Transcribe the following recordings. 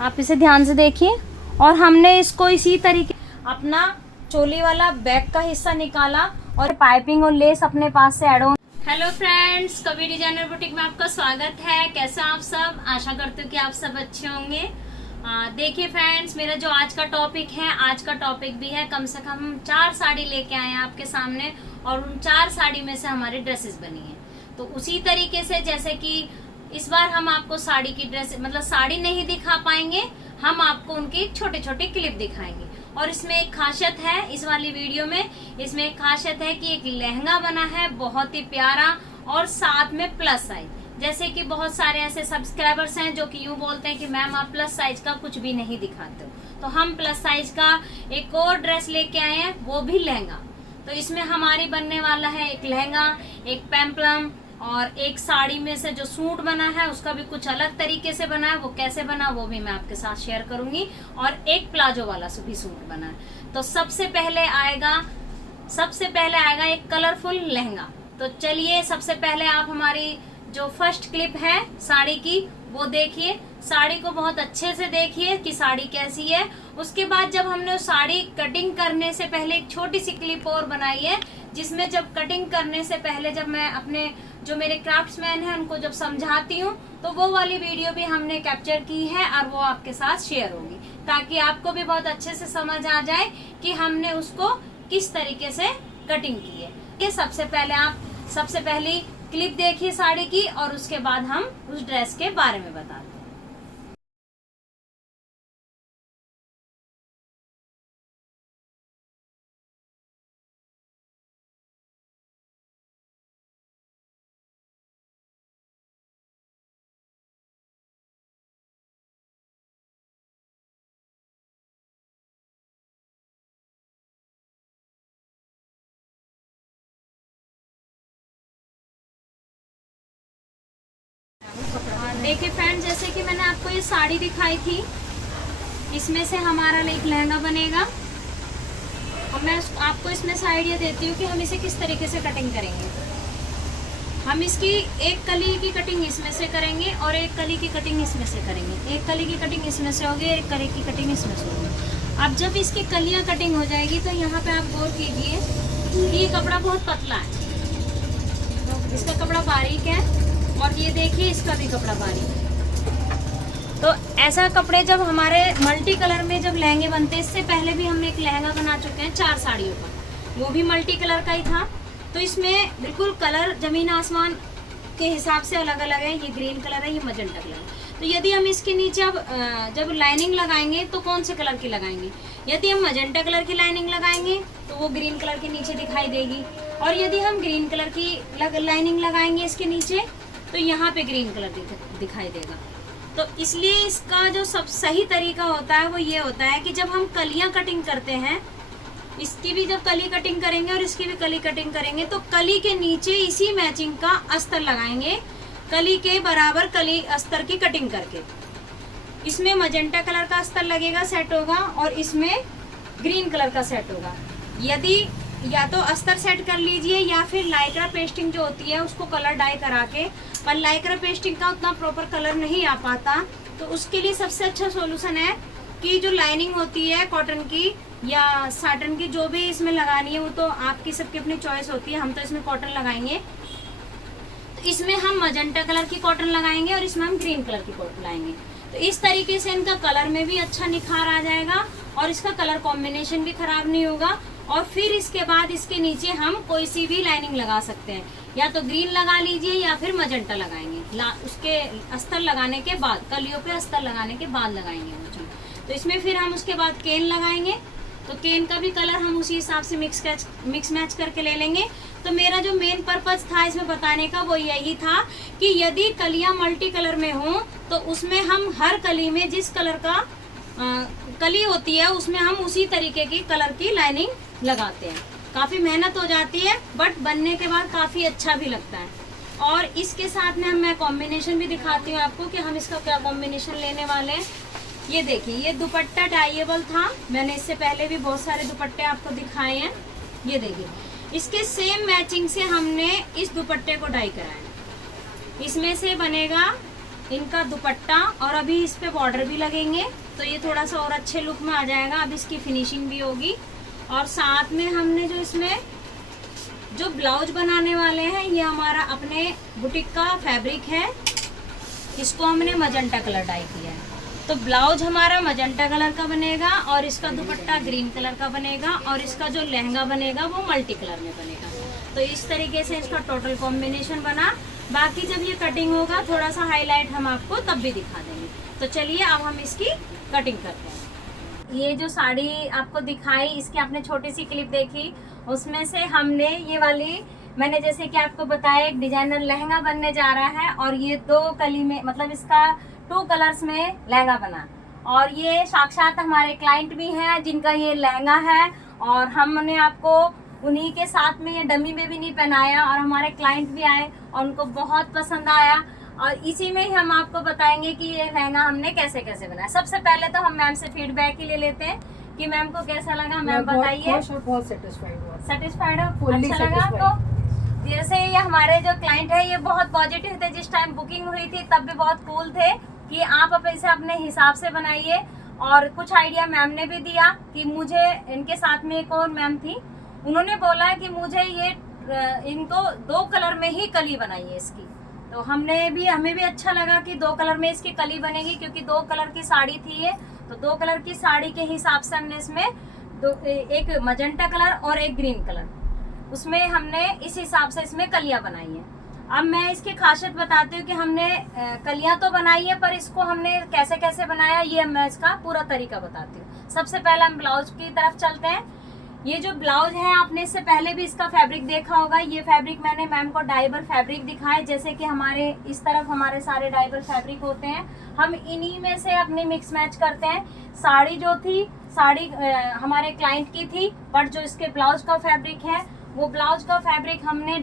आप इसे ध्यान से देखिए। और हमने इसको इसी तरीके अपना चोली वाला बैक का हिस्सा निकाला और पाइपिंग और लेस अपने पास से ऐड ऑन। हेलो फ्रेंड्स, कवि डिजाइनर बुटीक में आपका स्वागत है। कैसे आप सब? आशा करती हूँ कि आप सब अच्छे होंगे। देखिए फ्रेंड्स, मेरा जो आज का टॉपिक है, आज का टॉपिक भी है कम से कम 4 साड़ी लेके आए हैं आपके सामने और उन 4 साड़ी में से हमारी ड्रेसेस बनी है। तो उसी तरीके से जैसे कि इस बार हम आपको साड़ी की ड्रेस मतलब साड़ी नहीं दिखा पाएंगे, हम आपको उनकी छोटे छोटे क्लिप दिखाएंगे। और इसमें एक खासियत है इस वाली वीडियो में, इसमें एक खासियत है कि एक लहंगा बना है बहुत ही प्यारा और साथ में प्लस साइज। जैसे कि बहुत सारे ऐसे सब्सक्राइबर्स हैं जो कि यूं बोलते हैं कि मैम आप प्लस साइज का कुछ भी नहीं दिखाते हो, तो हम प्लस साइज का एक और ड्रेस लेके आए हैं, वो भी लहंगा। तो इसमें हमारी बनने वाला है एक लहंगा, एक पेम्पलम और एक साड़ी में से जो सूट बना है उसका भी कुछ अलग तरीके से बना है। वो कैसे बना वो भी मैं आपके साथ शेयर करूंगी। और एक प्लाजो वाला भी सूट बना है। तो सबसे पहले आएगा एक कलरफुल लहंगा। तो चलिए सबसे पहले आप हमारी जो फर्स्ट क्लिप है साड़ी की वो देखिए। साड़ी को बहुत अच्छे से देखिए कि साड़ी कैसी है। उसके बाद जब हमने उस साड़ी कटिंग करने से पहले एक छोटी सी क्लिप और बनाई है, जिसमें जब कटिंग करने से पहले जब मैं अपने जो मेरे क्राफ्ट्समैन हैं उनको जब समझाती हूँ, तो वो वाली वीडियो भी हमने कैप्चर की है और वो आपके साथ शेयर होगी, ताकि आपको भी बहुत अच्छे से समझ आ जाए कि हमने उसको किस तरीके से कटिंग की है। ये सबसे पहली क्लिप देखिए साड़ी की और उसके बाद हम उस ड्रेस के बारे में बताते हैं। देखिए फ्रेंड्स, जैसे कि मैंने आपको ये साड़ी दिखाई थी, इसमें से हमारा एक लहंगा बनेगा। अब मैं आपको इसमें से आइडिया देती हूँ कि हम इसे किस तरीके से कटिंग करेंगे। हम इसकी एक कली की कटिंग इसमें से करेंगे और एक कली की कटिंग इसमें से करेंगे। एक कली की कटिंग इसमें से होगी, एक कली की कटिंग इसमें से होगी। अब जब इसकी कलियाँ कटिंग हो जाएगी तो यहाँ पे आप गौर कीजिए कि ये कपड़ा बहुत पतला है, तो इसका कपड़ा बारीक है और ये देखिए इसका भी कपड़ा बारीक है। तो ऐसा कपड़े जब हमारे मल्टी कलर में जब लहंगे बनते हैं, इससे पहले भी हमने एक लहंगा बना चुके हैं 4 साड़ियों का, वो भी मल्टी कलर का ही था। तो इसमें बिल्कुल कलर जमीन आसमान के हिसाब से अलग अलग है। ये ग्रीन कलर है, ये मजेंटा कलर है। तो यदि हम इसके नीचे अब जब लाइनिंग लगाएंगे तो कौन से कलर की लगाएंगे? यदि हम मजेंटा कलर की लाइनिंग लगाएंगे तो वो ग्रीन कलर के नीचे दिखाई देगी, और यदि हम ग्रीन कलर की लाइनिंग लगाएंगे इसके नीचे तो यहाँ पे ग्रीन कलर दिखाई देगा। तो इसलिए इसका जो सब सही तरीका होता है वो ये होता है कि जब हम कलियां कटिंग करते हैं, इसकी भी जब कली कटिंग करेंगे और इसकी भी कली कटिंग करेंगे, तो कली के नीचे इसी मैचिंग का अस्तर लगाएंगे, कली के बराबर कली अस्तर की कटिंग करके। इसमें मजेंटा कलर का अस्तर लगेगा, सेट होगा, और इसमें ग्रीन कलर का सेट होगा। यदि या तो अस्तर सेट कर लीजिए या फिर लाइक्रा पेस्टिंग जो होती है उसको कलर डाई करा के, पर लाइक्रा पेस्टिंग का उतना प्रॉपर कलर नहीं आ पाता, तो उसके लिए सबसे अच्छा सॉल्यूशन है कि जो लाइनिंग होती है कॉटन की या साटन की, जो भी इसमें लगानी है वो तो आपकी सबकी अपनी चॉइस होती है। हम तो इसमें कॉटन लगाएंगे, तो इसमें हम मजेंटा कलर की कॉटन लगाएंगे और इसमें हम ग्रीन कलर की कॉटन लगाएंगे। तो इस तरीके से इनका कलर में भी अच्छा निखार आ जाएगा और इसका कलर कॉम्बिनेशन भी खराब नहीं होगा। और फिर इसके बाद इसके नीचे हम कोई सी भी लाइनिंग लगा सकते हैं, या तो ग्रीन लगा लीजिए या फिर मजेंटा लगाएंगे। उसके अस्तर लगाने के बाद, कलियों पे अस्तर लगाने के बाद लगाएंगे वो चीज। तो इसमें फिर हम उसके बाद केन लगाएंगे, तो केन का भी कलर हम उसी हिसाब से मिक्स मैच करके ले लेंगे। तो मेरा जो मेन पर्पज था इसमें बताने का वो यही था कि यदि कलियां मल्टी कलर में हो तो उसमें हम हर कली में जिस कलर का कली होती है उसमें हम उसी तरीके की कलर की लाइनिंग लगाते हैं। काफी मेहनत हो जाती है बट बनने के बाद काफी अच्छा भी लगता है। और इसके साथ में मैं कॉम्बिनेशन भी दिखाती हूँ आपको कि हम इसका क्या कॉम्बिनेशन लेने वाले हैं। ये देखिए, ये दुपट्टा डाइएबल था, मैंने इससे पहले भी बहुत सारे दुपट्टे आपको दिखाए हैं। ये देखिए, इसके सेम मैचिंग से हमने इस दुपट्टे को डाई कराया। इसमें से बनेगा इनका दुपट्टा और अभी इस पे बॉर्डर भी लगेंगे तो ये थोड़ा सा और अच्छे लुक में आ जाएगा। अब इसकी फिनिशिंग भी होगी और साथ में हमने जो इसमें जो ब्लाउज बनाने वाले हैं ये हमारा अपने बुटीक का फैब्रिक है, इसको हमने मजेंटा कलर डाई किया है। तो ब्लाउज हमारा मजेंटा कलर का बनेगा और इसका दुपट्टा ग्रीन कलर का बनेगा और इसका जो लहंगा बनेगा वो मल्टी कलर में बनेगा। तो इस तरीके से इसका टोटल कॉम्बिनेशन बना। बाकी जब ये कटिंग होगा थोड़ा सा हाईलाइट हम आपको तब भी दिखा देंगे। तो चलिए अब हम इसकी कटिंग करते हैं। ये जो साड़ी आपको दिखाई, इसकी आपने छोटी सी क्लिप देखी, उसमें से हमने ये वाली, मैंने जैसे कि आपको बताया एक डिजाइनर लहंगा बनने जा रहा है और ये 2 कली में, मतलब इसका 2 कलर्स में लहंगा बना। और ये साक्षात हमारे क्लाइंट भी हैं जिनका ये लहंगा है और हमने आपको उन्हीं के साथ में ये डमी में भी नहीं पहनाया और हमारे क्लाइंट भी आए और उनको बहुत पसंद आया। और इसी में ही हम आपको बताएंगे कि ये लहंगा हमने कैसे कैसे बनाया। सबसे पहले तो हम मैम से फीडबैक ही ले लेते हैं कि मैम को कैसा लगा। मैम बताइए। बहुत सेटिस्फाइड हो? अच्छा लगा आपको? जैसे ये हमारे जो क्लाइंट है ये बहुत पॉजिटिव थे, जिस टाइम बुकिंग हुई थी तब भी बहुत कूल थे कि आप इसे अपने हिसाब से बनाइए। और कुछ आइडिया मैम ने भी दिया कि मुझे, इनके साथ में एक और मैम थी, उन्होंने बोला कि मुझे ये इनको 2 कलर में ही कली बनाइए इसकी। तो हमें भी अच्छा लगा कि 2 कलर में इसकी कली बनेगी क्योंकि 2 कलर की साड़ी थी ये। तो 2 कलर की साड़ी के हिसाब से हमने इसमें एक मजेंटा कलर और एक ग्रीन कलर, उसमें हमने इस हिसाब से इसमें कलियां बनाई है। अब मैं इसकी खासियत बताती हूँ कि हमने कलियां तो बनाई है पर इसको हमने कैसे कैसे बनाया ये मैं इसका पूरा तरीका बताती हूँ। सबसे पहले हम ब्लाउज की तरफ चलते हैं। ये जो ब्लाउज है आपने इससे पहले भी इसका फैब्रिक देखा होगा। ये फैब्रिक मैंने मैम को डाइबर फैब्रिक दिखाए, जैसे कि हमारे इस तरफ हमारे सारे डाइबर फैब्रिक होते हैं, हम इन्हीं में से अपने मिक्स मैच करते हैं। साड़ी जो थी, साड़ी हमारे क्लाइंट की थी, बट जो इसके ब्लाउज का फैब्रिक है वो ब्लाउज का फैब्रिक हमने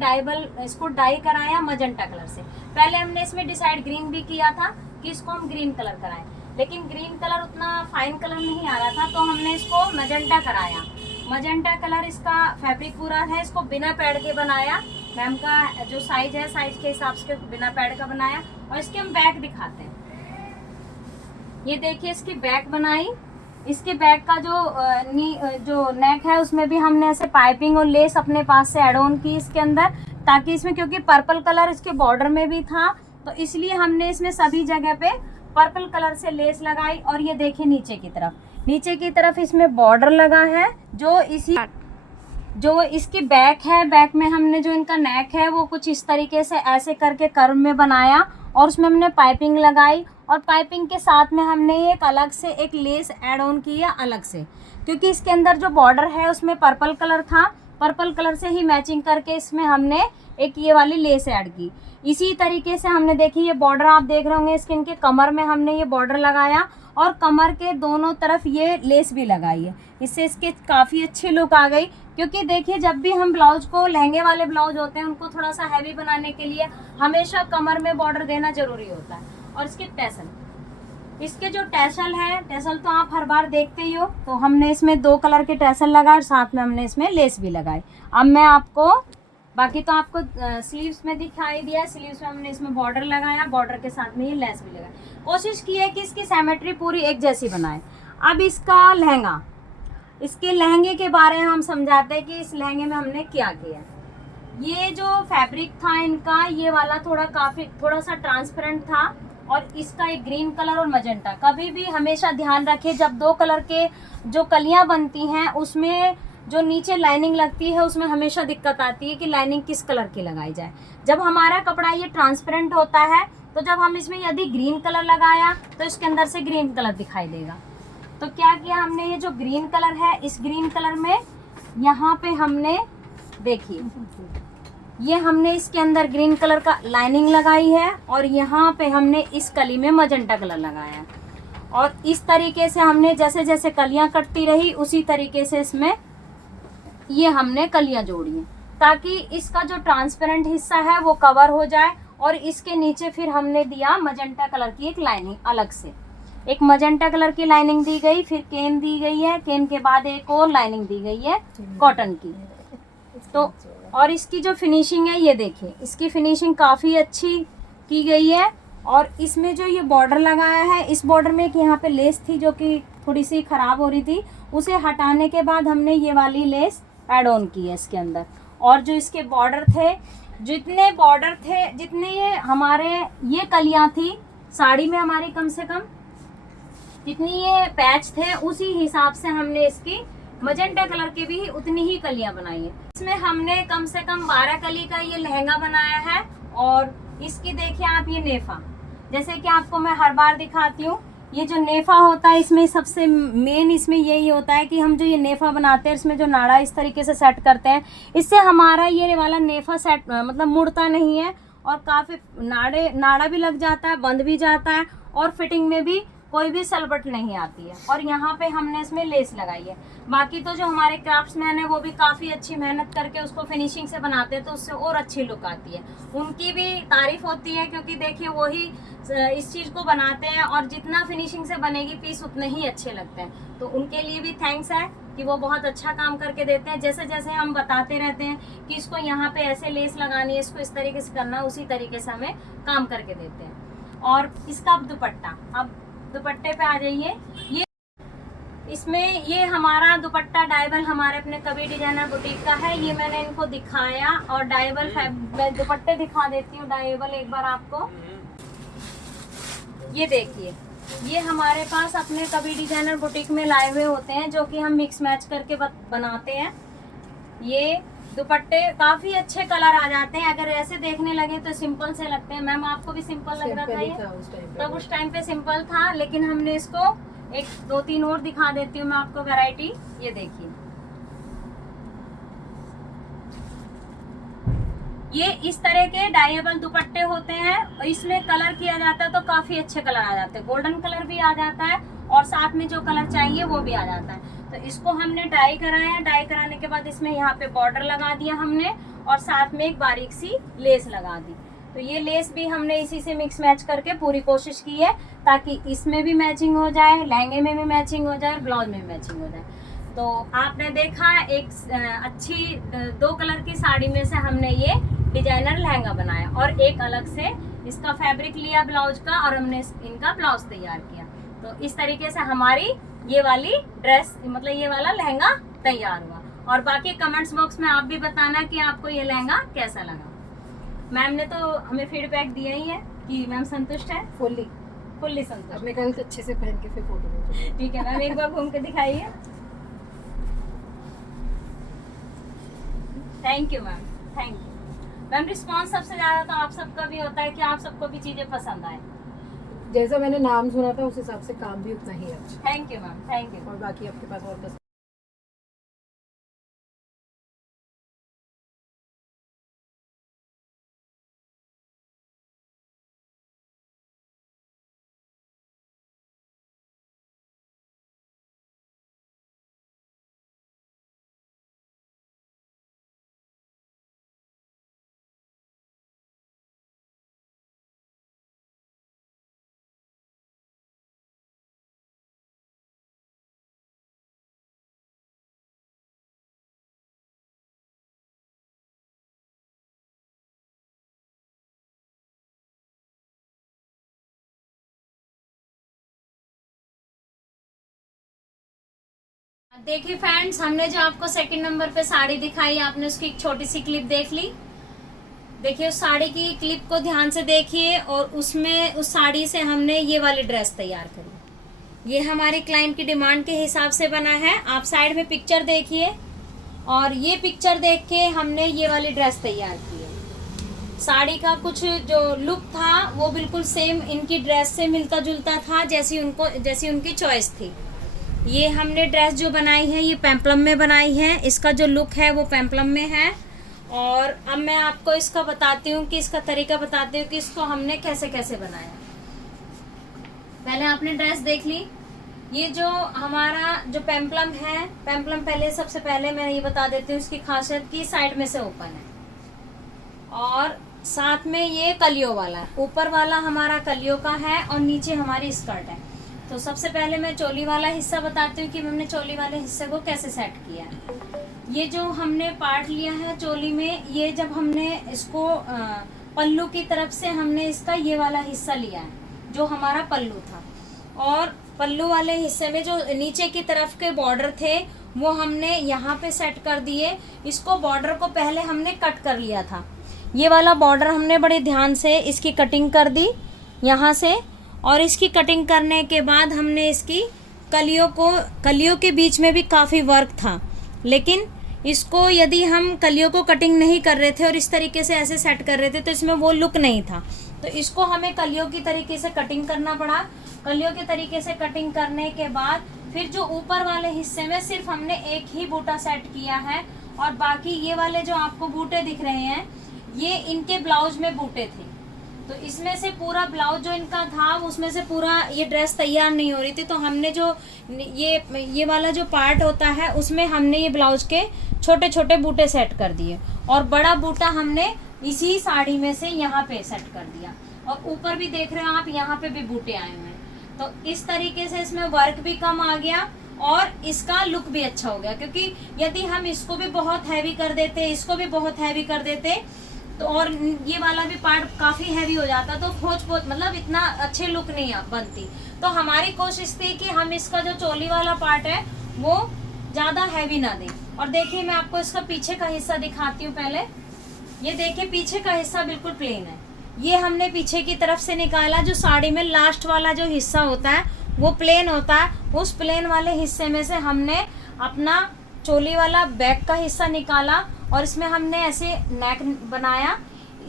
इसको डाई कराया मजेंटा कलर से। पहले हमने इसमें डिसाइड ग्रीन भी किया था कि इसको हम ग्रीन कलर कराएं, लेकिन ग्रीन कलर उतना फाइन कलर नहीं आ रहा था तो हमने इसको मजेंटा कराया। मजेंटा कलर इसका फैब्रिक पूरा है, इसको बिना पैड के बनाया। मैम का जो साइज है, साइज के हिसाब से बिना पैड का बनाया। और इसके हम बैक दिखाते हैं। ये देखिए इसकी बैक बनाई। इसके बैक का जो नेक है उसमें भी हमने ऐसे पाइपिंग और लेस अपने पास से ऐड ऑन की इसके अंदर, ताकि इसमें, क्योंकि पर्पल कलर इसके बॉर्डर में भी था तो इसलिए हमने इसमें सभी जगह पे पर्पल कलर से लेस लगाई। और ये देखिए नीचे की तरफ इसमें बॉर्डर लगा है जो इसकी बैक है। बैक में हमने जो इनका नेक है वो कुछ इस तरीके से ऐसे करके कर्व में बनाया और उसमें हमने पाइपिंग लगाई। और पाइपिंग के साथ में हमने एक अलग से एक लेस ऐड ऑन किया अलग से, क्योंकि इसके अंदर जो बॉर्डर है उसमें पर्पल कलर था, पर्पल कलर से ही मैचिंग करके इसमें हमने एक ये वाली लेस ऐड की। इसी तरीके से हमने, देखिए ये बॉर्डर आप देख रहे होंगे, इसके इनके कमर में हमने ये बॉर्डर लगाया और कमर के दोनों तरफ ये लेस भी लगाई है। इससे इसके काफ़ी अच्छी लुक आ गई। क्योंकि देखिए जब भी हम ब्लाउज को, लहंगे वाले ब्लाउज होते हैं उनको थोड़ा सा हैवी बनाने के लिए हमेशा कमर में बॉर्डर देना जरूरी होता है। और इसके टैसल, इसके जो टैसल है, टैसल तो आप हर बार देखते ही हो, तो हमने इसमें 2 कलर के टैसल लगाए और साथ में हमने इसमें लेस भी लगाई। अब मैं आपको, बाकी तो आपको स्लीव्स में दिखाई दिया, स्लीव्स में हमने इसमें बॉर्डर लगाया, बॉर्डर के साथ में ये लेस भी लगाई। कोशिश की है कि इसकी सिमेट्री पूरी एक जैसी बनाए। अब इसका लहंगा, इसके लहंगे के बारे में हम समझाते हैं कि इस लहंगे में हमने क्या किया। ये जो फैब्रिक था इनका, ये वाला थोड़ा सा ट्रांसपेरेंट था और इसका एक ग्रीन कलर और मजेंटा। कभी भी हमेशा ध्यान रखें जब 2 कलर के जो कलियां बनती हैं उसमें जो नीचे लाइनिंग लगती है उसमें हमेशा दिक्कत आती है कि लाइनिंग किस कलर की लगाई जाए। जब हमारा कपड़ा ये ट्रांसपेरेंट होता है तो जब हम इसमें यदि ग्रीन कलर लगाया तो इसके अंदर से ग्रीन कलर दिखाई देगा। तो क्या किया हमने, ये जो ग्रीन कलर है इस ग्रीन कलर में यहाँ पे हमने, देखिए ये हमने इसके अंदर ग्रीन कलर का लाइनिंग लगाई है और यहाँ पे हमने इस कली में मजेंटा कलर लगाया है। और इस तरीके से हमने जैसे जैसे कलियां कटती रही उसी तरीके से इसमें ये हमने कलियां जोड़ी हैं, ताकि इसका जो ट्रांसपेरेंट हिस्सा है वो कवर हो जाए। और इसके नीचे फिर हमने दिया मजेंटा कलर की एक लाइनिंग, अलग से एक मजेंटा कलर की लाइनिंग दी गई, फिर केन दी गई है, केन के बाद एक और लाइनिंग दी गई है कॉटन की। तो और इसकी जो फिनिशिंग है ये देखिए, इसकी फिनिशिंग काफ़ी अच्छी की गई है। और इसमें जो ये बॉर्डर लगाया है, इस बॉर्डर में एक यहाँ पे लेस थी जो कि थोड़ी सी ख़राब हो रही थी, उसे हटाने के बाद हमने ये वाली लेस ऐड ऑन की है इसके अंदर। और जो इसके बॉर्डर थे, जितने ये हमारे ये कलियाँ थी साड़ी में हमारी, कम से कम जितनी ये पैच थे उसी हिसाब से हमने इसकी मजेंटा कलर की भी उतनी ही कलियां बनाई है। इसमें हमने कम से कम 12 कली का ये लहंगा बनाया है। और इसकी देखिए आप ये नेफा, जैसे कि आपको मैं हर बार दिखाती हूँ, ये जो नेफा होता है इसमें सबसे मेन इसमें यही होता है कि हम जो ये नेफा बनाते हैं इसमें जो नाड़ा इस तरीके से सेट करते हैं, इससे हमारा ये वाला नेफा सेट मतलब मुड़ता नहीं है और काफ़ी नाड़ा भी लग जाता है, बंद भी जाता है और फिटिंग में भी कोई भी सलबट नहीं आती है। और यहाँ पे हमने इसमें लेस लगाई है। बाकी तो जो हमारे क्राफ्ट्समैन है वो भी काफ़ी अच्छी मेहनत करके उसको फिनिशिंग से बनाते हैं तो उससे और अच्छी लुक आती है, उनकी भी तारीफ होती है, क्योंकि देखिए वही इस चीज़ को बनाते हैं और जितना फिनिशिंग से बनेगी पीस उतने ही अच्छे लगते हैं। तो उनके लिए भी थैंक्स है कि वो बहुत अच्छा काम करके देते हैं। जैसे जैसे हम बताते रहते हैं कि इसको यहाँ पे ऐसे लेस लगानी है, इसको इस तरीके से करना है, उसी तरीके से हमें काम करके देते हैं। और इसका अब दुपट्टा, अब दुपट्टे पे आ जाइए। ये इसमें ये हमारा दुपट्टा डायबल हमारे अपने कबीर डिजाइनर बुटीक का है। ये मैंने इनको दिखाया और डायबल दुपट्टे दिखा देती हूँ डायबल एक बार आपको। ये देखिए, ये हमारे पास अपने कबीर डिजाइनर बुटीक में लाए हुए होते हैं जो कि हम मिक्स मैच करके बनाते हैं। ये दुपट्टे काफी अच्छे कलर आ जाते हैं, अगर ऐसे देखने लगे तो सिंपल से लगते हैं। मैम आपको भी सिंपल लग रहा था ये? तब उस टाइम पे सिंपल था, लेकिन हमने इसको एक 2-3 और दिखा देती हूँ मैं आपको वैरायटी। ये देखिए, ये इस तरह के डाइएबल दुपट्टे होते हैं और इसमें कलर किया जाता है तो काफी अच्छे कलर आ जाते हैं। गोल्डन कलर भी आ जाता है और साथ में जो कलर चाहिए वो भी आ जाता है। तो इसको हमने डाई कराया, डाई कराने के बाद इसमें यहाँ पे बॉर्डर लगा दिया हमने और साथ में एक बारीक सी लेस लगा दी। तो ये लेस भी हमने इसी से मिक्स मैच करके पूरी कोशिश की है ताकि इसमें भी मैचिंग हो जाए, लहंगे में भी मैचिंग हो जाए, ब्लाउज में भी मैचिंग हो जाए। तो आपने देखा एक अच्छी 2 कलर की साड़ी में से हमने ये डिजाइनर लहंगा बनाया और एक अलग से इसका फैब्रिक लिया ब्लाउज का और हमने इनका ब्लाउज तैयार किया। तो इस तरीके से हमारी ये वाली ड्रेस मतलब ये वाला लहंगा तैयार हुआ। और बाकी कमेंट्स बॉक्स में आप भी बताना कि आपको ये लहंगा कैसा लगा। मैम ने तो हमें फीडबैक दिया ही है कि मैम संतुष्ट है, फुल्ली संतुष्ट। मैं कल अच्छे से पहन के फिर फोटो ठीक है मैम, एक बार घूम के दिखाइए। Thank you ma'am, thank you ma'am. Response सबसे ज्यादा तो आप सबका भी होता है कि आप सबको भी चीजें पसंद आए। जैसा मैंने नाम सुना था उस हिसाब से काम भी उतना ही अच्छा। Thank you ma'am, thank you. और बाकी आपके पास और बस देखिए फ्रेंड्स, हमने जो आपको सेकंड नंबर पे साड़ी दिखाई, आपने उसकी एक छोटी सी क्लिप देख ली। देखिए उस साड़ी की क्लिप को ध्यान से देखिए और उसमें उस साड़ी से हमने ये वाली ड्रेस तैयार करी। ये हमारी क्लाइंट की डिमांड के हिसाब से बना है। आप साइड में पिक्चर देखिए और ये पिक्चर देख के हमने ये वाली ड्रेस तैयार की है। साड़ी का कुछ जो लुक था वो बिल्कुल सेम इनकी ड्रेस से मिलता जुलता था, जैसी उनकी चॉइस थी। ये हमने ड्रेस जो बनाई है ये पेम्पलम में बनाई है, इसका जो लुक है वो पेम्पलम में है। और अब मैं आपको इसका बताती हूँ कि इसका तरीका बताती हूँ कि इसको हमने कैसे कैसे बनाया। पहले आपने ड्रेस देख ली। ये जो हमारा जो पेम्पलम है, पेम्पलम पहले सबसे पहले मैं ये बता देती हूँ इसकी खासियत की साइड में से ओपन है और साथ में ये कलियों वाला है। ऊपर वाला हमारा कलियों का है और नीचे हमारी स्कर्ट है। तो सबसे पहले मैं चोली वाला हिस्सा बताती हूँ कि हमने चोली वाले हिस्से को कैसे सेट किया है। ये जो हमने पार्ट लिया है चोली में, ये जब हमने इसको पल्लू की तरफ से हमने इसका ये वाला हिस्सा लिया है जो हमारा पल्लू था, और पल्लू वाले हिस्से में जो नीचे की तरफ के बॉर्डर थे वो हमने यहाँ पे सेट कर दिए। इसको बॉर्डर को पहले हमने कट कर लिया था, ये वाला बॉर्डर हमने बड़े ध्यान से इसकी कटिंग कर दी यहाँ से, और इसकी कटिंग करने के बाद हमने इसकी कलियों के बीच में भी काफ़ी वर्क था, लेकिन इसको यदि हम कलियों को कटिंग नहीं कर रहे थे और इस तरीके से ऐसे सेट कर रहे थे तो इसमें वो लुक नहीं था। तो इसको हमें कलियों की तरीके से कटिंग करना पड़ा। कलियों के तरीके से कटिंग करने के बाद फिर जो ऊपर वाले हिस्से में सिर्फ हमने एक ही बूटा सेट किया है, और बाकी ये वाले जो आपको बूटे दिख रहे हैं ये इनके ब्लाउज में बूटे थे। तो इसमें से पूरा ब्लाउज जो इनका था उसमें से पूरा ये ड्रेस तैयार नहीं हो रही थी, तो हमने जो ये वाला जो पार्ट होता है उसमें हमने ये ब्लाउज के छोटे छोटे बूटे सेट कर दिए, और बड़ा बूटा हमने इसी साड़ी में से यहाँ पे सेट कर दिया, और ऊपर भी देख रहे हो आप यहाँ पे भी बूटे आए हुए हैं। तो इस तरीके से इसमें वर्क भी कम आ गया और इसका लुक भी अच्छा हो गया, क्योंकि यदि हम इसको भी बहुत हैवी कर देते, इसको भी बहुत हैवी कर देते तो और ये वाला भी पार्ट काफी हैवी हो जाता, तो खोज मतलब इतना अच्छे लुक नहीं बनती। तो हमारी कोशिश थी कि हम इसका जो चोली वाला पार्ट है वो ज्यादा हैवी ना दें। और देखिए मैं आपको इसका पीछे का हिस्सा दिखाती हूँ पहले। ये देखिए पीछे का हिस्सा बिल्कुल प्लेन है, ये हमने पीछे की तरफ से निकाला। जो साड़ी में लास्ट वाला जो हिस्सा होता है वो प्लेन होता है, उस प्लेन वाले हिस्से में से हमने अपना चोली वाला बैक का हिस्सा निकाला और इसमें हमने ऐसे नेक बनाया।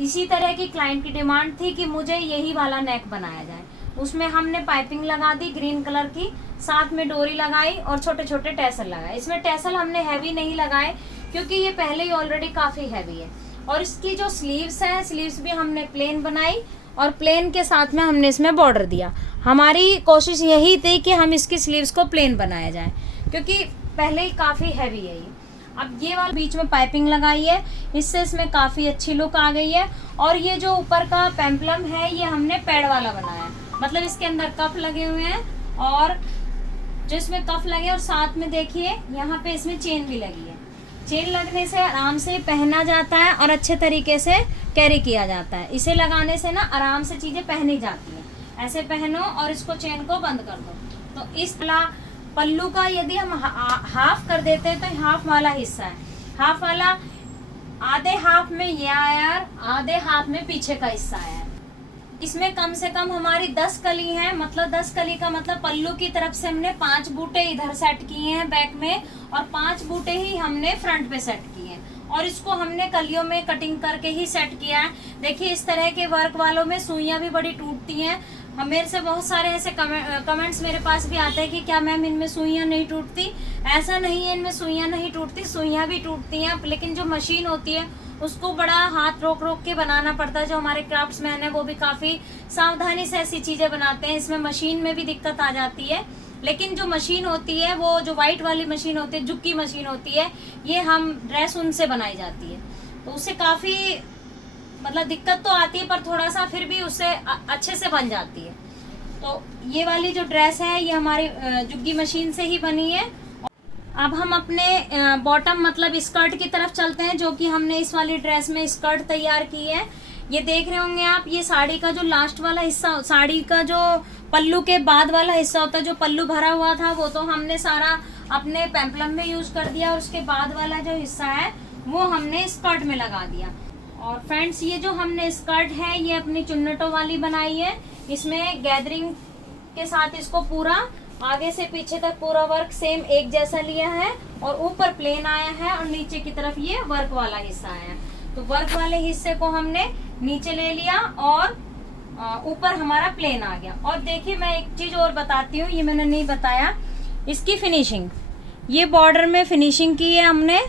इसी तरह की क्लाइंट की डिमांड थी कि मुझे यही वाला नेक बनाया जाए। उसमें हमने पाइपिंग लगा दी ग्रीन कलर की, साथ में डोरी लगाई और छोटे छोटे टैसल लगाए। इसमें टैसल हमने हैवी नहीं लगाए क्योंकि ये पहले ही ऑलरेडी काफी हैवी है। और इसकी जो स्लीव्स है, स्लीव्स भी हमने प्लेन बनाई और प्लेन के साथ में हमने इसमें बॉर्डर दिया। हमारी कोशिश यही थी कि हम इसकी स्लीव्स को प्लेन बनाया जाए क्योंकि पहले ही काफी हैवी है ये। अब ये वाला बीच में पाइपिंग लगाई है, इससे इसमें काफी अच्छी लुक आ गई है। और ये जो ऊपर का पेम्पलम है ये हमने पैड वाला बनाया है, मतलब इसके अंदर कफ लगे हुए हैं और जो इसमें कफ लगे और साथ में देखिए यहाँ पे इसमें चेन भी लगी है। चेन लगने से आराम से पहना जाता है और अच्छे तरीके से कैरी किया जाता है। इसे लगाने से ना आराम से चीजें पहनी जाती हैं। ऐसे पहनो और इसको चेन को बंद कर दो। तो इस पल्लू का यदि हम हाफ कर देते हैं तो हाफ वाला हिस्सा है, हाफ वाला आधे हाफ में ये आया और आधे हाफ में पीछे का हिस्सा आया। इसमें कम से कम हमारी 10 कली है, मतलब 10 कली का मतलब पल्लू की तरफ से हमने 5 बूटे इधर सेट किए हैं बैक में और 5 बूटे ही हमने फ्रंट पे सेट किए हैं। और इसको हमने कलियों में कटिंग करके ही सेट किया है। देखिए इस तरह के वर्क वालों में सुइयां भी बड़ी टूटती हैं। मेरे से बहुत सारे ऐसे कमेंट्स मेरे पास भी आते हैं कि क्या मैम इनमें सुइयां नहीं टूटती। ऐसा नहीं है, इनमें सुइयां नहीं टूटती, सुइयां भी टूटती हैं, लेकिन जो मशीन होती है उसको बड़ा हाथ रोक रोक के बनाना पड़ता है। जो हमारे क्राफ्ट्समैन है वो भी काफी सावधानी से ऐसी चीजें बनाते हैं। इसमें मशीन में भी दिक्कत आ जाती है, लेकिन जो मशीन होती है वो जो व्हाइट वाली मशीन होती है, जुक्की मशीन होती है, ये हम ड्रेस उनसे बनाई जाती है। तो उससे काफी मतलब दिक्कत तो आती है पर थोड़ा सा फिर भी उससे अच्छे से बन जाती है। तो ये वाली जो ड्रेस है ये हमारी जुग्गी मशीन से ही बनी है। अब हम अपने बॉटम मतलब स्कर्ट की तरफ चलते हैं, जो कि हमने इस वाली ड्रेस में स्कर्ट तैयार की है। ये देख रहे होंगे आप, ये साड़ी का जो लास्ट वाला हिस्सा, साड़ी का जो पल्लू के बाद वाला हिस्सा होता है, जो पल्लू भरा हुआ था वो तो हमने सारा अपने पेम्पलम में यूज कर दिया और उसके बाद वाला जो हिस्सा है वो हमने स्कर्ट में लगा दिया। और फ्रेंड्स ये जो हमने स्कर्ट है ये अपनी चुन्नटों वाली बनाई है। इसमें गैदरिंग के साथ इसको पूरा आगे से पीछे तक पूरा वर्क सेम एक जैसा लिया है और ऊपर प्लेन आया है और नीचे की तरफ ये वर्क वाला हिस्सा आया है। तो वर्क वाले हिस्से को हमने नीचे ले लिया और ऊपर हमारा प्लेन आ गया। और देखिए मैं एक चीज और बताती हूँ, ये मैंने नहीं बताया, इसकी फिनिशिंग, ये बॉर्डर में फिनिशिंग की है हमने।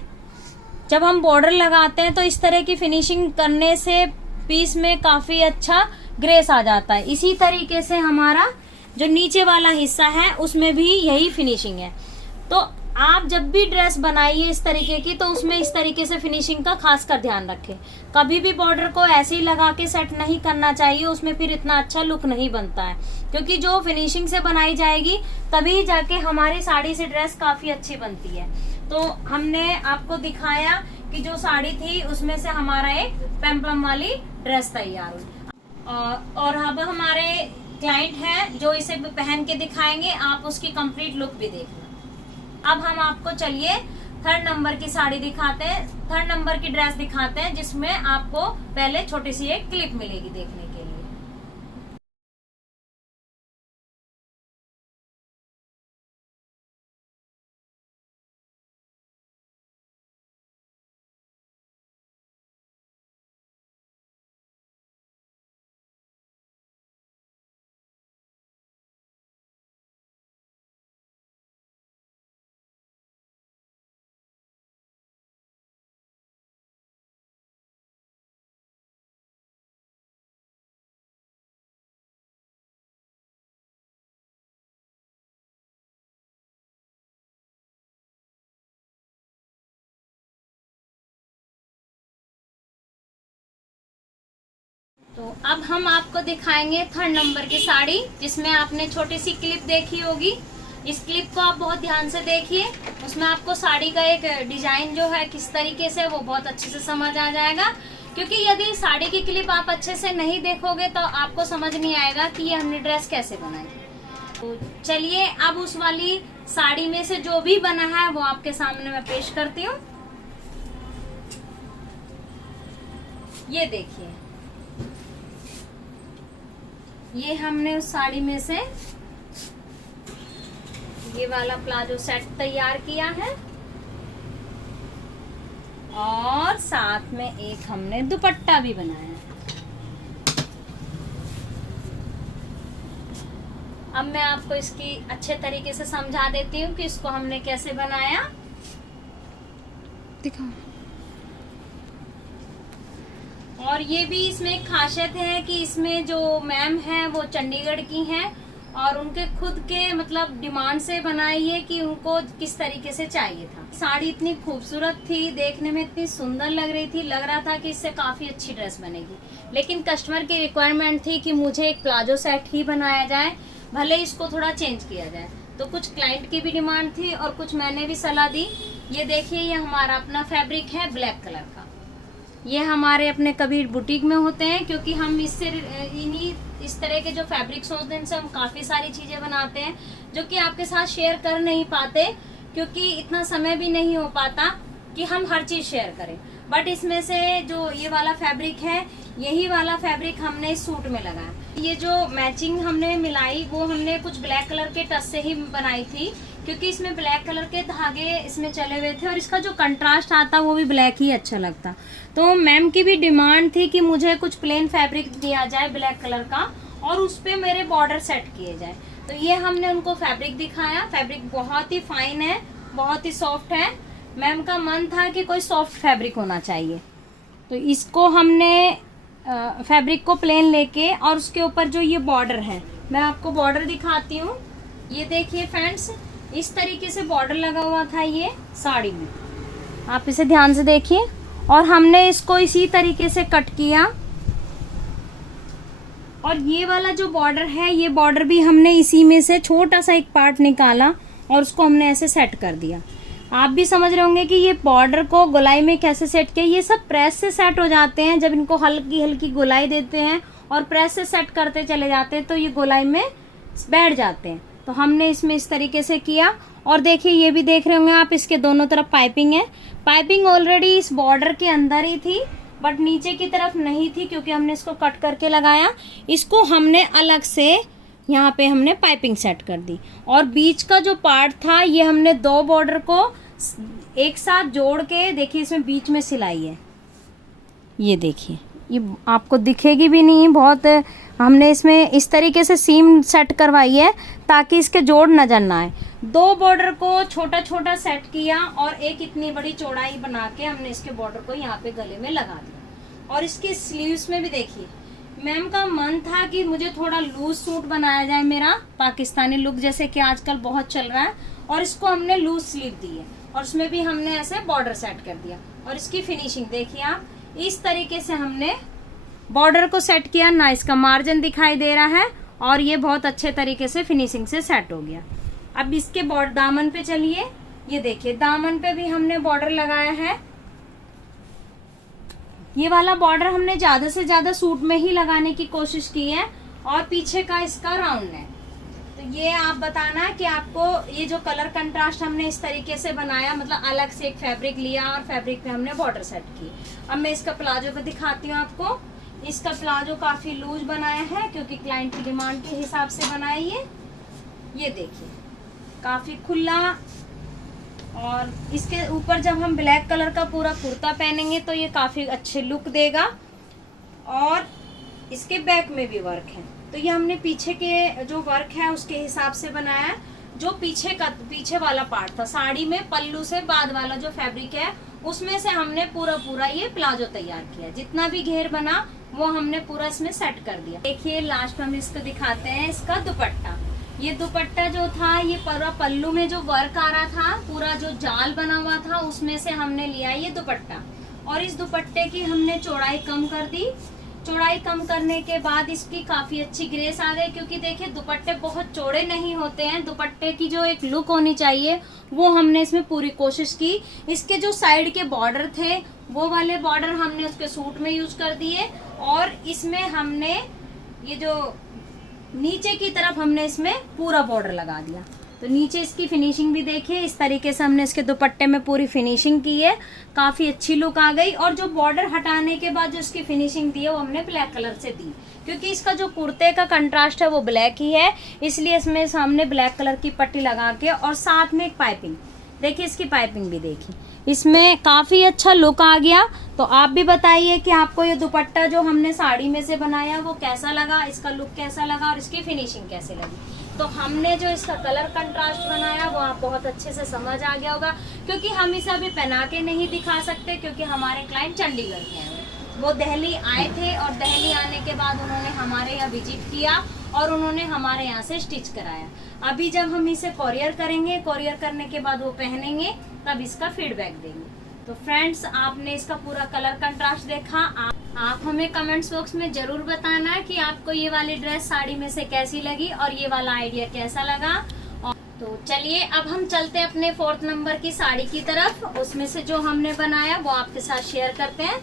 जब हम बॉर्डर लगाते हैं तो इस तरह की फिनिशिंग करने से पीस में काफी अच्छा ग्रेस आ जाता है। इसी तरीके से हमारा जो नीचे वाला हिस्सा है उसमें भी यही फिनिशिंग है। तो आप जब भी ड्रेस बनाइए इस तरीके की तो उसमें इस तरीके से फिनिशिंग का खासकर ध्यान रखें। कभी भी बॉर्डर को ऐसे ही लगा के सेट नहीं करना चाहिए, उसमें फिर इतना अच्छा लुक नहीं बनता है, क्योंकि जो फिनिशिंग से बनाई जाएगी तभी जाके हमारी साड़ी से ड्रेस काफी अच्छी बनती है। तो हमने आपको दिखाया कि जो साड़ी थी उसमें से हमारा एक पेम्पलम वाली ड्रेस तैयार हुई। और अब हमारे क्लाइंट है जो इसे पहन के दिखाएंगे, आप उसकी कंप्लीट लुक भी देखना। अब हम आपको चलिए 3rd नंबर की साड़ी दिखाते हैं, 3rd नंबर की ड्रेस दिखाते हैं, जिसमें आपको पहले छोटी सी एक क्लिप मिलेगी देखने के लिए। तो अब हम आपको दिखाएंगे 3rd नंबर की साड़ी, जिसमें आपने छोटी सी क्लिप देखी होगी। इस क्लिप को आप बहुत ध्यान से देखिए, उसमें आपको साड़ी का एक डिजाइन जो है किस तरीके से वो बहुत अच्छे से समझ आ जाएगा। क्योंकि यदि साड़ी की क्लिप आप अच्छे से नहीं देखोगे तो आपको समझ नहीं आएगा कि ये हमने ड्रेस कैसे बनाई। तो चलिए अब उस वाली साड़ी में से जो भी बना है वो आपके सामने मैं पेश करती हूँ। ये देखिए, ये हमने उस साड़ी में से ये वाला प्लाजो सेट तैयार किया है और साथ में एक हमने दुपट्टा भी बनाया है। अब मैं आपको इसकी अच्छे तरीके से समझा देती हूँ कि इसको हमने कैसे बनाया। दिखाओ। और ये भी इसमें एक खासियत है कि इसमें जो मैम है वो चंडीगढ़ की हैं और उनके खुद के मतलब डिमांड से बनाई है कि उनको किस तरीके से चाहिए था। साड़ी इतनी खूबसूरत थी, देखने में इतनी सुंदर लग रही थी, लग रहा था कि इससे काफी अच्छी ड्रेस बनेगी। लेकिन कस्टमर की रिक्वायरमेंट थी कि मुझे एक प्लाजो सेट ही बनाया जाए, भले इसको थोड़ा चेंज किया जाए। तो कुछ क्लाइंट की भी डिमांड थी और कुछ मैंने भी सलाह दी। ये देखिए, ये हमारा अपना फैब्रिक है ब्लैक कलर का। ये हमारे अपने कबीर बुटीक में होते हैं, क्योंकि हम इससे इस तरह के जो फैब्रिक्स होते हैं इनसे हम काफ़ी सारी चीज़ें बनाते हैं जो कि आपके साथ शेयर कर नहीं पाते, क्योंकि इतना समय भी नहीं हो पाता कि हम हर चीज़ शेयर करें। बट इसमें से जो ये वाला फैब्रिक है, यही वाला फैब्रिक हमने इस सूट में लगाया। ये जो मैचिंग हमने मिलाई वो हमने कुछ ब्लैक कलर के टच से ही बनाई थी, क्योंकि इसमें ब्लैक कलर के धागे इसमें चले हुए थे और इसका जो कंट्रास्ट आता वो भी ब्लैक ही अच्छा लगता। तो मैम की भी डिमांड थी कि मुझे कुछ प्लेन फैब्रिक दिया जाए ब्लैक कलर का और उस पे मेरे बॉर्डर सेट किए जाए। तो ये हमने उनको फैब्रिक दिखाया। फैब्रिक बहुत ही फाइन है, बहुत ही सॉफ्ट है। मैम का मन था कि कोई सॉफ्ट फैब्रिक होना चाहिए, तो इसको हमने फैब्रिक को प्लेन लेके और उसके ऊपर जो ये बॉर्डर है, मैं आपको बॉर्डर दिखाती हूँ। ये देखिए फ्रेंड्स, इस तरीके से बॉर्डर लगा हुआ था ये साड़ी में, आप इसे ध्यान से देखिए। और हमने इसको इसी तरीके से कट किया और ये वाला जो बॉर्डर है, ये बॉर्डर भी हमने इसी में से छोटा सा एक पार्ट निकाला और उसको हमने ऐसे सेट कर दिया। आप भी समझ रहे होंगे कि ये बॉर्डर को गोलाई में कैसे सेट किया। ये सब प्रेस से सेट हो जाते हैं, जब इनको हल्की हल्की गोलाई देते हैं और प्रेस से सेट करते चले जाते हैं तो ये गोलाई में बैठ जाते हैं। तो हमने इसमें इस तरीके से किया। और देखिए, ये भी देख रहे होंगे आप, इसके दोनों तरफ पाइपिंग है। पाइपिंग ऑलरेडी इस बॉर्डर के अंदर ही थी, बट नीचे की तरफ नहीं थी, क्योंकि हमने इसको कट करके लगाया। इसको हमने अलग से यहाँ पे हमने पाइपिंग सेट कर दी। और बीच का जो पार्ट था, ये हमने दो बॉर्डर को एक साथ जोड़ के, देखिए इसमें बीच में सिलाई है, ये देखिए, ये आपको दिखेगी भी नहीं बहुत। हमने इसमें इस तरीके से सीम सेट करवाई है ताकि इसके जोड़ नजर ना आए। दो बॉर्डर को छोटा छोटा सेट किया और एक इतनी बड़ी चौड़ाई बना के हमने इसके बॉर्डर को यहाँ पे गले में लगा दिया। और इसके स्लीव्स में भी देखिए, मैम का मन था कि मुझे थोड़ा लूज सूट बनाया जाए, मेरा पाकिस्तानी लुक जैसे कि आजकल बहुत चल रहा है, और इसको हमने लूज स्लीव दी है और उसमें भी हमने ऐसे बॉर्डर सेट कर दिया। और इसकी फिनिशिंग देखिए आप, इस तरीके से हमने बॉर्डर को सेट किया, ना इसका मार्जिन दिखाई दे रहा है और ये बहुत अच्छे तरीके से फिनिशिंग से सेट हो गया। अब इसके दामन पे चलिए, ये देखिए दामन पे भी हमने बॉर्डर लगाया है ये वाला बॉर्डर हमने ज्यादा से ज्यादा सूट में ही लगाने की कोशिश की है, और पीछे का इसका राउंड है। तो ये आप बताना कि आपको ये जो कलर कंट्रास्ट हमने इस तरीके से बनाया, मतलब अलग से एक फैब्रिक लिया और फैब्रिक पे हमने बॉर्डर सेट की। अब मैं इसका प्लाजो पे दिखाती हूँ आपको। इसका प्लाजो काफी लूज बनाया है क्योंकि क्लाइंट की डिमांड के हिसाब से बनाया ये देखिए काफी खुला, और इसके ऊपर जब हम ब्लैक कलर का पूरा कुर्ता पहनेंगे तो ये काफी अच्छे लुक देगा। और इसके बैक में भी वर्क है, तो ये हमने पीछे के जो वर्क है उसके हिसाब से बनाया। जो पीछे वाला पार्ट था साड़ी में, पल्लू से बाद वाला जो फैब्रिक है उसमें से हमने पूरा ये प्लाजो तैयार किया। जितना भी घेर बना वो हमने पूरा इसमें सेट कर दिया। देखिए लास्ट में हम इसको दिखाते हैं इसका दुपट्टा। ये दुपट्टा जो था ये पूरा पल्लू में जो वर्क आ रहा था, पूरा जो जाल बना हुआ था उसमें से हमने लिया ये दुपट्टा। और इस दुपट्टे की हमने चौड़ाई कम कर दी। चौड़ाई कम करने के बाद इसकी काफी अच्छी ग्रेस आ गई, क्योंकि देखिए दुपट्टे बहुत चौड़े नहीं होते हैं। दुपट्टे की जो एक लुक होनी चाहिए वो हमने इसमें पूरी कोशिश की। इसके जो साइड के बॉर्डर थे वो वाले बॉर्डर हमने उसके सूट में यूज कर दिए, और इसमें हमने ये जो नीचे की तरफ हमने इसमें पूरा बॉर्डर लगा दिया। तो नीचे इसकी फिनिशिंग भी देखिए, इस तरीके से हमने इसके दुपट्टे में पूरी फिनिशिंग की है, काफी अच्छी लुक आ गई। और जो बॉर्डर हटाने के बाद जो इसकी फिनिशिंग दी है वो हमने ब्लैक कलर से दी, क्योंकि इसका जो कुर्ते का कंट्रास्ट है वो ब्लैक ही है, इसलिए इसमें सामने ब्लैक कलर की पट्टी लगा के, और साथ में एक पाइपिंग देखिए, इसकी पाइपिंग भी देखिए, इसमें काफी अच्छा लुक आ गया। तो आप भी बताइए कि आपको ये दुपट्टा जो हमने साड़ी में से बनाया वो कैसा लगा, इसका लुक कैसा लगा और इसकी फिनिशिंग कैसे लगी। तो हमने जो इसका कलर कंट्रास्ट बनाया वो आप बहुत अच्छे से समझ आ गया होगा, क्योंकि हम इसे अभी पहना के नहीं दिखा सकते, क्योंकि हमारे क्लाइंट चंडीगढ़ के हैं। वो दिल्ली आए थे और दिल्ली आने के बाद उन्होंने हमारे यहाँ विजिट किया और उन्होंने हमारे यहाँ से स्टिच कराया। अभी जब हम इसे कोरियर करेंगे, कोरियर करने के बाद वो पहनेंगे तब इसका फीडबैक देंगे। तो फ्रेंड्स, आपने इसका पूरा कलर कंट्रास्ट देखा। आप हमें कमेंट्स बॉक्स में जरूर बताना कि आपको ये वाली ड्रेस साड़ी में से कैसी लगी और ये वाला आइडिया कैसा लगा। तो चलिए अब हम चलते हैं अपने 4th नंबर की साड़ी की तरफ। उसमें से जो हमने बनाया वो आपके साथ शेयर करते हैं।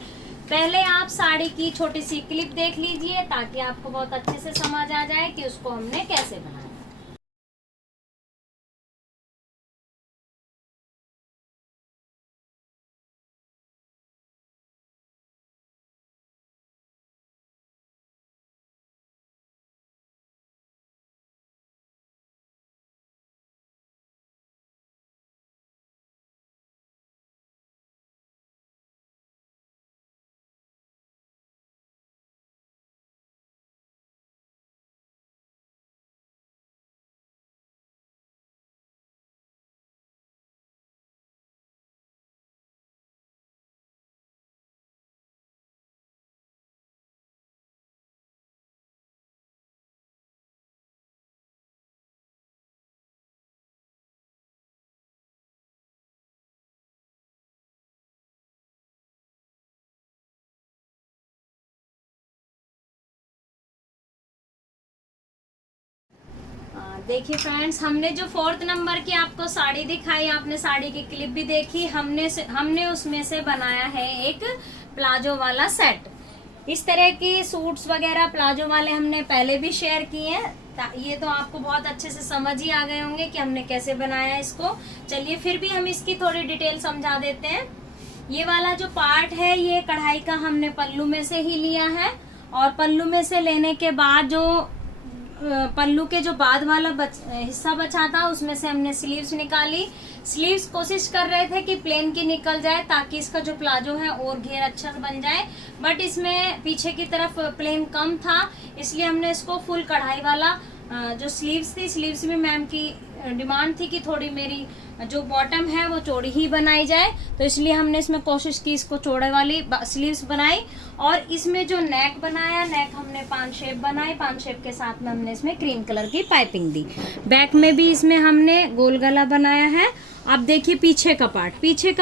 पहले आप साड़ी की छोटी सी क्लिप देख लीजिए ताकि आपको बहुत अच्छे से समझ आ जाए कि उसको हमने कैसे बनाया। देखिए फ्रेंड्स, हमने जो 4th नंबर की आपको साड़ी दिखाई, आपने साड़ी की क्लिप भी देखी। हमने उसमें से बनाया है एक प्लाजो वाला सेट। इस तरह की सूट्स वगैरह प्लाजो वाले हमने पहले भी शेयर किए हैं। ये तो आपको बहुत अच्छे से समझ ही आ गए होंगे कि हमने कैसे बनाया इसको। चलिए फिर भी हम इसकी थोड़ी डिटेल समझा देते हैं। ये वाला जो पार्ट है ये कढ़ाई का हमने पल्लू में से ही लिया है, और पल्लू में से लेने के बाद जो पल्लू के जो बाद वाला हिस्सा बचा था उसमें से हमने स्लीव्स निकाली। स्लीव्स कोशिश कर रहे थे कि प्लेन की निकल जाए ताकि इसका जो प्लाजो है और घेर अच्छा बन जाए, बट इसमें पीछे की तरफ प्लेन कम था, इसलिए हमने इसको फुल कढ़ाई वाला जो स्लीव्स थी, स्लीव्स में मैम की डिमांड थी कि थोड़ी मेरी जो बॉटम है वो चौड़ी ही बनाई जाए, तो इसलिए हमने इसमें कोशिश की इसको चौड़े वाली स्लीव्स बनाई। और इसमें जो नेक बनाया, नेक हमने 5 शेप बनाई, 5 शेप के साथ में हमने इसमें क्रीम कलर की पाइपिंग दी। बैक में भी इसमें हमने गोल गला बनाया है। अब देखिए पीछे का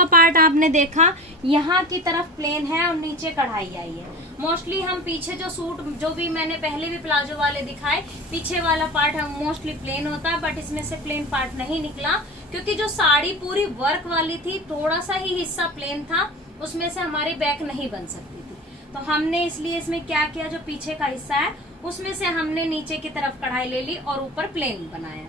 पार्ट आपने देखा यहाँ की तरफ प्लेन है और नीचे कढ़ाई आई है। मोस्टली हम पीछे जो सूट जो भी मैंने पहले भी प्लाजो वाले दिखाए, पीछे वाला पार्ट हम मोस्टली प्लेन होता है, बट इसमें से प्लेन पार्ट नहीं निकला क्योंकि जो साड़ी पूरी वर्क वाली थी, थोड़ा सा ही हिस्सा प्लेन था, उसमें से हमारी बैक नहीं बन सकती थी। तो हमने इसलिए इसमें क्या किया, जो पीछे का हिस्सा है उसमें से हमने नीचे की तरफ कढ़ाई ले ली और ऊपर प्लेन बनाया।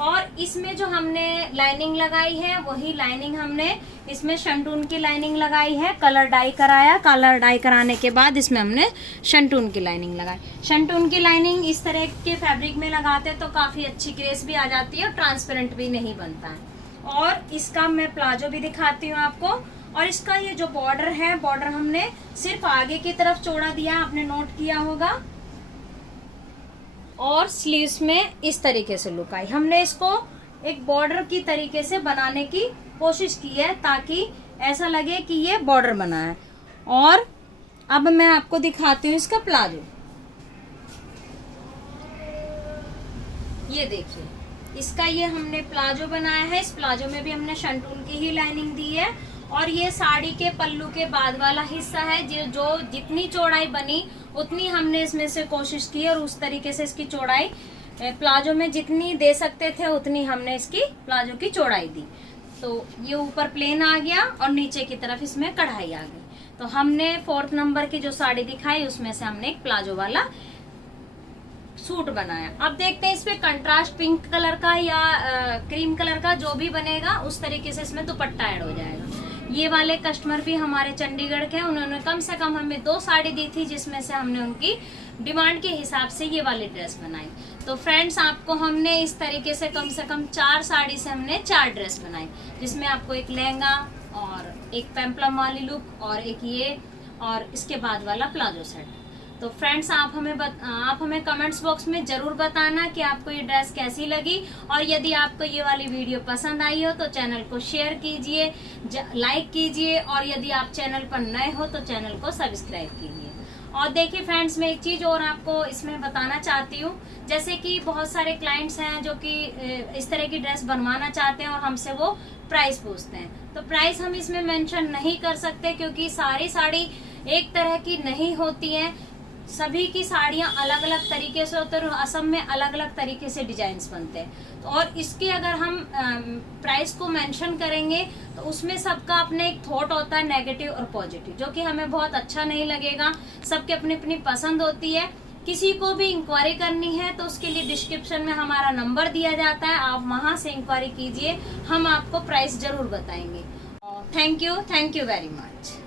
और इसमें जो हमने लाइनिंग लगाई है वही लाइनिंग हमने इसमें शंटून की लाइनिंग लगाई है। कलर डाई कराया, कलर डाई कराने के बाद इसमें हमने शंटून की लाइनिंग लगाई। शंटून की लाइनिंग इस तरह के फैब्रिक में लगाते तो काफी अच्छी ग्रेस भी आ जाती है और ट्रांसपेरेंट भी नहीं बनता है। और इसका मैं प्लाजो भी दिखाती हूँ आपको। और इसका ये जो बॉर्डर है, बॉर्डर हमने सिर्फ आगे की तरफ चौड़ा दिया, आपने नोट किया होगा। और स्लीव्स में इस तरीके से लुक आई। हमने इसको एक बॉर्डर की तरीके से बनाने की कोशिश की है ताकि ऐसा लगे कि ये बॉर्डर बना है। और अब मैं आपको दिखाती हूँ इसका प्लाजो। ये देखिए, इसका ये हमने प्लाजो बनाया है। इस प्लाजो में भी हमने शंटून की ही लाइनिंग दी है। और ये साड़ी के पल्लू के बाद वाला हिस्सा है, जो जितनी चौड़ाई बनी उतनी हमने इसमें से कोशिश की और उस तरीके से इसकी चौड़ाई प्लाजो में जितनी दे सकते थे उतनी हमने इसकी प्लाजो की चौड़ाई दी। तो ये ऊपर प्लेन आ गया और नीचे की तरफ इसमें कढ़ाई आ गई। तो हमने 4th नंबर की जो साड़ी दिखाई उसमें से हमने एक प्लाजो वाला सूट बनाया। अब देखते हैं इसमें कंट्रास्ट पिंक कलर का या क्रीम कलर का जो भी बनेगा उस तरीके से इसमें दुपट्टा ऐड हो जाएगा। ये वाले कस्टमर भी हमारे चंडीगढ़ के, उन्होंने कम से कम हमें 2 साड़ी दी थी जिसमें से हमने उनकी डिमांड के हिसाब से ये वाली ड्रेस बनाई। तो फ्रेंड्स, आपको हमने इस तरीके से कम 4 साड़ी से हमने 4 ड्रेस बनाई, जिसमें आपको एक लहंगा और एक पेम्पलम वाली लुक और एक ये और इसके बाद वाला प्लाजो सेट। तो फ्रेंड्स, आप हमें कमेंट्स बॉक्स में जरूर बताना कि आपको ये ड्रेस कैसी लगी। और यदि आपको ये वाली वीडियो पसंद आई हो तो चैनल को शेयर कीजिए, लाइक कीजिए। और यदि आप चैनल पर नए हो तो चैनल को सब्सक्राइब कीजिए। और देखिए फ्रेंड्स, मैं एक चीज और आपको इसमें बताना चाहती हूँ। जैसे कि बहुत सारे क्लाइंट्स हैं जो कि इस तरह की ड्रेस बनवाना चाहते हैं और हमसे वो प्राइस पूछते हैं। तो प्राइस हम इसमें मेंशन नहीं कर सकते क्योंकि सारी साड़ी एक तरह की नहीं होती है। सभी की साड़ियां अलग अलग तरीके से होते हैं और असम में अलग अलग तरीके से डिजाइन्स बनते हैं। तो और इसके अगर हम प्राइस को मेंशन करेंगे तो उसमें सबका अपने एक थॉट होता है, नेगेटिव और पॉजिटिव, जो कि हमें बहुत अच्छा नहीं लगेगा। सबके अपनी अपनी पसंद होती है। किसी को भी इंक्वायरी करनी है तो उसके लिए डिस्क्रिप्शन में हमारा नंबर दिया जाता है, आप वहां से इंक्वायरी कीजिए, हम आपको प्राइस जरूर बताएंगे। Thank you very much.